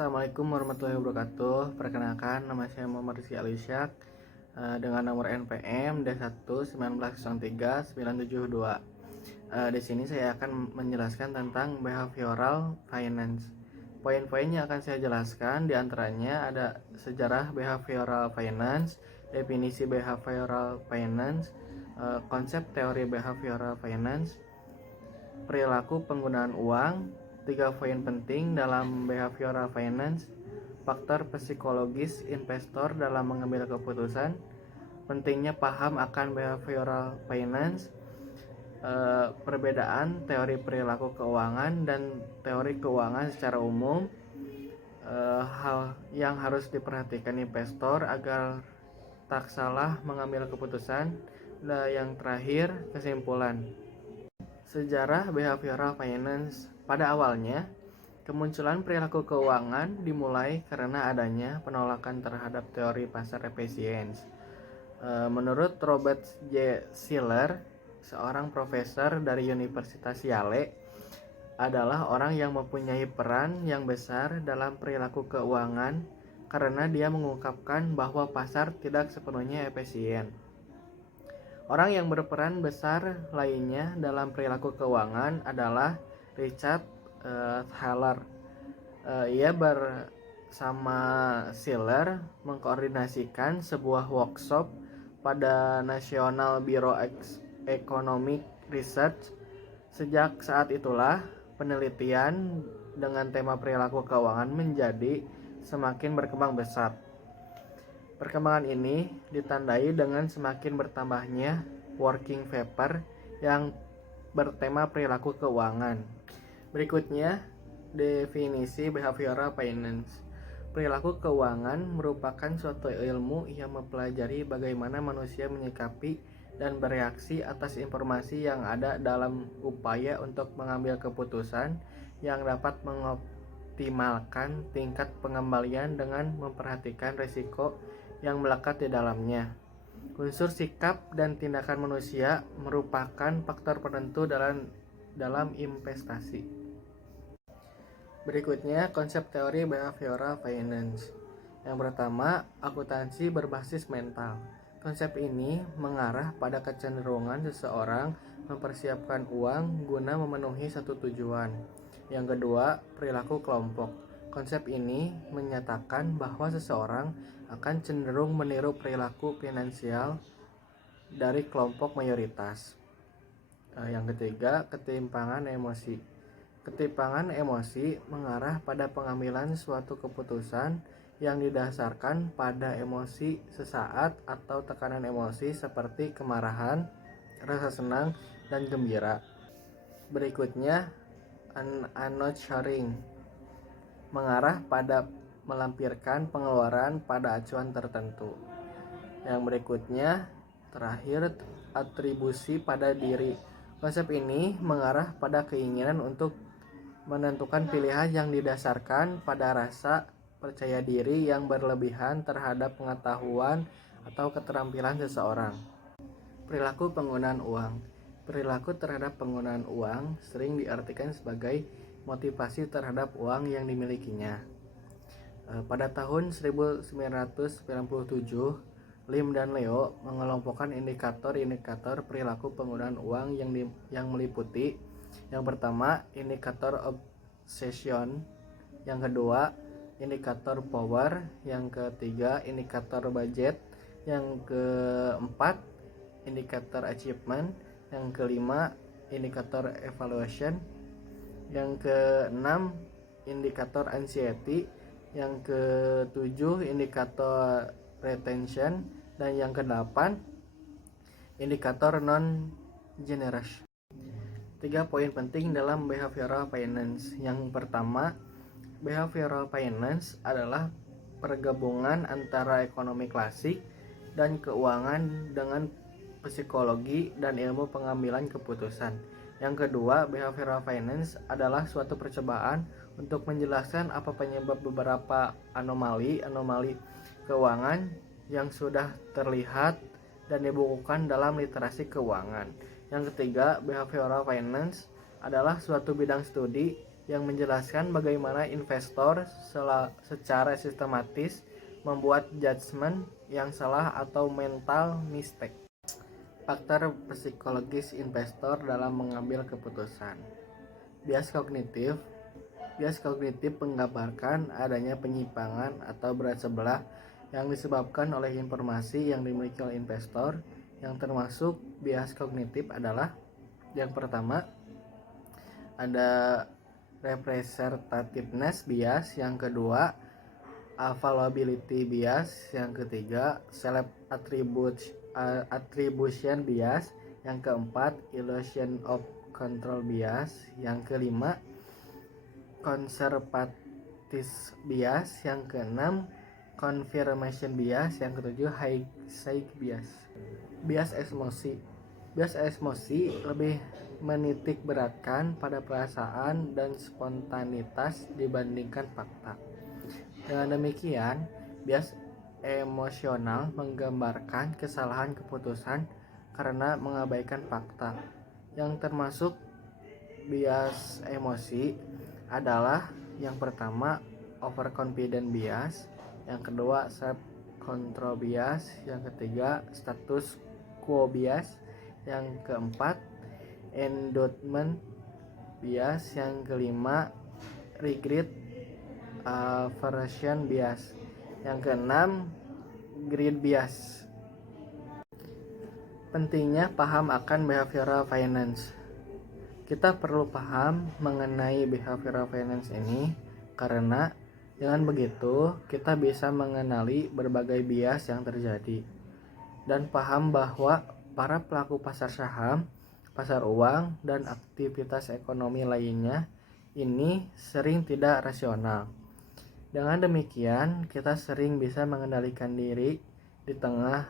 Assalamualaikum warahmatullahi wabarakatuh. Perkenalkan, nama saya Muhammad Rizky Alisyak dengan nomor NPM D1 1903 972. Di sini saya akan menjelaskan tentang behavioral finance. Poin-poin yang akan saya jelaskan diantaranya ada sejarah behavioral finance, definisi behavioral finance, konsep teori behavioral finance, perilaku penggunaan uang, 3 poin penting dalam behavioral finance, faktor psikologis investor dalam mengambil keputusan, pentingnya paham akan behavioral finance, perbedaan teori perilaku keuangan dan teori keuangan secara umum, hal yang harus diperhatikan investor agar tak salah mengambil keputusan, dan yang terakhir kesimpulan. Sejarah behavioral finance. Pada awalnya, kemunculan perilaku keuangan dimulai karena adanya penolakan terhadap teori pasar efisiensi. Menurut Robert J. Shiller, seorang profesor dari Universitas Yale, adalah orang yang mempunyai peran yang besar dalam perilaku keuangan karena dia mengungkapkan bahwa pasar tidak sepenuhnya efisien. Orang yang berperan besar lainnya dalam perilaku keuangan adalah Richard Thaler. Ia bersama Shiller mengkoordinasikan sebuah workshop pada National Bureau Economic Research. Sejak saat itulah penelitian dengan tema perilaku keuangan menjadi semakin berkembang pesat. Perkembangan ini ditandai dengan semakin bertambahnya working paper yang bertema perilaku keuangan. Berikutnya, definisi behavioral finance. Perilaku keuangan merupakan suatu ilmu yang mempelajari bagaimana manusia menyikapi dan bereaksi atas informasi yang ada dalam upaya untuk mengambil keputusan yang dapat mengoptimalkan tingkat pengembalian dengan memperhatikan risiko yang melekat di dalamnya. Unsur sikap dan tindakan manusia merupakan faktor penentu dalam investasi. Berikutnya, konsep teori behavioral finance. Yang pertama, akuntansi berbasis mental. Konsep ini mengarah pada kecenderungan seseorang mempersiapkan uang guna memenuhi satu tujuan. Yang kedua, perilaku kelompok. Konsep ini menyatakan bahwa seseorang akan cenderung meniru perilaku finansial dari kelompok mayoritas. Yang ketiga, ketimpangan emosi. Ketimpangan emosi mengarah pada pengambilan suatu keputusan yang didasarkan pada emosi sesaat atau tekanan emosi seperti kemarahan, rasa senang, dan gembira. Berikutnya, unnaturing mengarah pada melampirkan pengeluaran pada acuan tertentu. Yang berikutnya, terakhir, atribusi pada diri. Konsep ini mengarah pada keinginan untuk menentukan pilihan yang didasarkan pada rasa percaya diri yang berlebihan terhadap pengetahuan atau keterampilan seseorang. Perilaku penggunaan uang. Perilaku terhadap penggunaan uang sering diartikan sebagai motivasi terhadap uang yang dimilikinya. Pada tahun 1997, Lim dan Leo mengelompokkan indikator-indikator perilaku penggunaan uang yang meliputi: yang pertama, indikator obsession; yang kedua, indikator power; yang ketiga, indikator budget; yang keempat, indikator achievement; yang kelima, indikator evaluation; yang keenam, indikator anxiety; yang ketujuh, indikator retention; dan yang kedelapan, indikator non-generation. 3 poin penting dalam behavioral finance. Yang pertama, behavioral finance adalah pergabungan antara ekonomi klasik dan keuangan dengan psikologi dan ilmu pengambilan keputusan. Yang kedua, behavioral finance adalah suatu percobaan untuk menjelaskan apa penyebab beberapa anomali keuangan yang sudah terlihat dan dibukukan dalam literasi keuangan. Yang ketiga, behavioral finance adalah suatu bidang studi yang menjelaskan bagaimana investor secara sistematis membuat judgement yang salah atau mental mistake. Faktor psikologis investor dalam mengambil keputusan. Bias kognitif menggambarkan adanya penyimpangan atau berat sebelah yang disebabkan oleh informasi yang dimiliki oleh investor. Yang termasuk bias kognitif adalah yang pertama ada representativeness bias, yang kedua availability bias, yang ketiga self attribution bias, yang keempat illusion of control bias, yang kelima conservative bias, yang keenam confirmation bias, yang ketujuh hindsight bias. Bias emosi lebih menitik beratkan pada perasaan dan spontanitas dibandingkan fakta. Dengan demikian, bias emosional menggambarkan kesalahan keputusan karena mengabaikan fakta. Yang termasuk bias emosi adalah yang pertama overconfident bias, yang kedua self control bias, yang ketiga status quo bias, yang keempat endowment bias, yang kelima regret aversion bias, yang keenam greed bias. Pentingnya paham akan behavioral finance. Kita perlu paham mengenai behavioral finance ini karena dengan begitu kita bisa mengenali berbagai bias yang terjadi dan paham bahwa para pelaku pasar saham, pasar uang, dan aktivitas ekonomi lainnya ini sering tidak rasional. Dengan demikian, kita sering bisa mengendalikan diri di tengah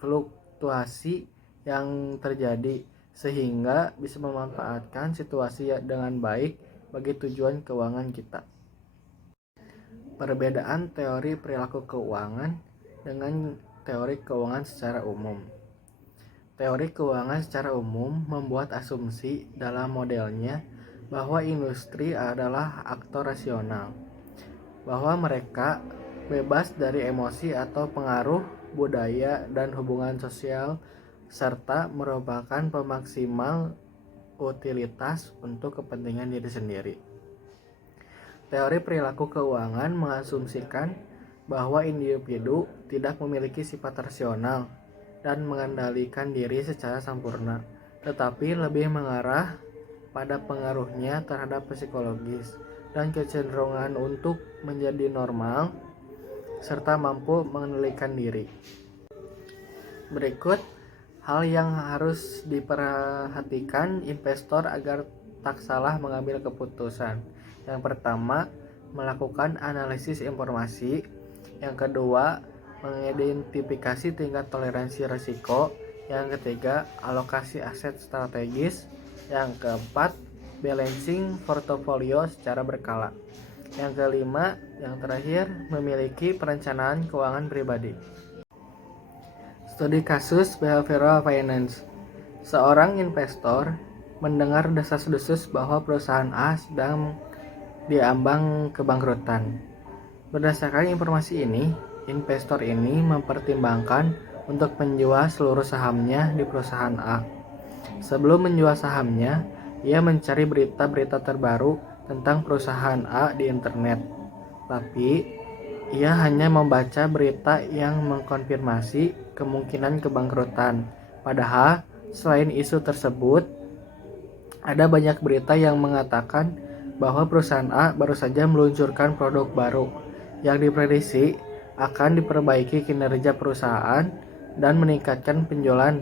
fluktuasi yang terjadi sehingga bisa memanfaatkan situasi dengan baik bagi tujuan keuangan kita. Perbedaan teori perilaku keuangan dengan teori keuangan secara umum. Teori keuangan secara umum membuat asumsi dalam modelnya bahwa industri adalah aktor rasional, bahwa mereka bebas dari emosi atau pengaruh budaya dan hubungan sosial, serta merupakan pemaksimal utilitas untuk kepentingan diri sendiri. Teori perilaku keuangan mengasumsikan bahwa individu tidak memiliki sifat rasional dan mengendalikan diri secara sempurna, tetapi lebih mengarah pada pengaruhnya terhadap psikologis dan kecenderungan untuk menjadi normal serta mampu mengendalikan diri. Berikut hal yang harus diperhatikan investor agar tak salah mengambil keputusan. Yang pertama, melakukan analisis informasi. Yang kedua, mengidentifikasi tingkat toleransi risiko. Yang ketiga, alokasi aset strategis. Yang keempat, balancing portofolio secara berkala. Yang kelima, yang terakhir, memiliki perencanaan keuangan pribadi. Studi kasus behavioral finance. Seorang investor mendengar desas-desus bahwa perusahaan A sedang diambang kebangkrutan. Berdasarkan informasi ini, investor ini mempertimbangkan untuk menjual seluruh sahamnya di perusahaan A. Sebelum menjual sahamnya, ia mencari berita-berita terbaru tentang perusahaan A di internet. Tapi, ia hanya membaca berita yang mengkonfirmasi kemungkinan kebangkrutan. Padahal, selain isu tersebut, ada banyak berita yang mengatakan bahwa perusahaan A baru saja meluncurkan produk baru yang diprediksi akan diperbaiki kinerja perusahaan dan meningkatkan penjualan.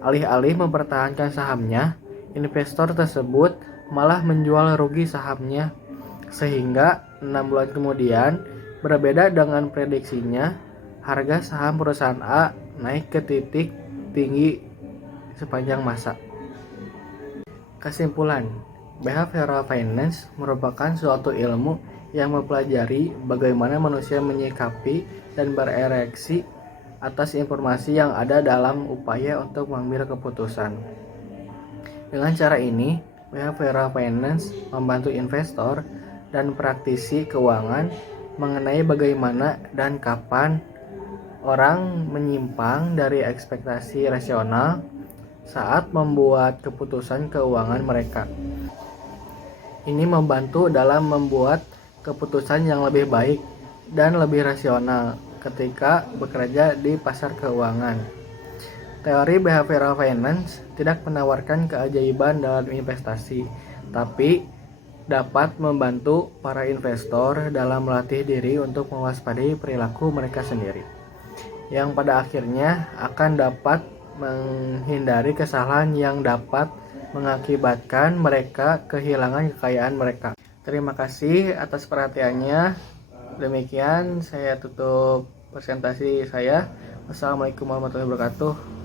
Alih-alih mempertahankan sahamnya, investor tersebut malah menjual rugi sahamnya, sehingga 6 bulan kemudian, berbeda dengan prediksinya, harga saham perusahaan A naik ke titik tinggi sepanjang masa. Kesimpulan, behavioral finance merupakan suatu ilmu yang mempelajari bagaimana manusia menyikapi dan bereaksi atas informasi yang ada dalam upaya untuk mengambil keputusan. Dengan cara ini, Behavioral finance membantu investor dan praktisi keuangan mengenai bagaimana dan kapan orang menyimpang dari ekspektasi rasional saat membuat keputusan keuangan mereka. Ini membantu dalam membuat keputusan yang lebih baik dan lebih rasional ketika bekerja di pasar keuangan. Teori behavioral finance tidak menawarkan keajaiban dalam investasi, tapi dapat membantu para investor dalam melatih diri untuk mewaspadai perilaku mereka sendiri, yang pada akhirnya akan dapat menghindari kesalahan yang dapat mengakibatkan mereka kehilangan kekayaan mereka. Terima kasih atas perhatiannya. Demikian saya tutup presentasi saya. Wassalamualaikum warahmatullahi wabarakatuh.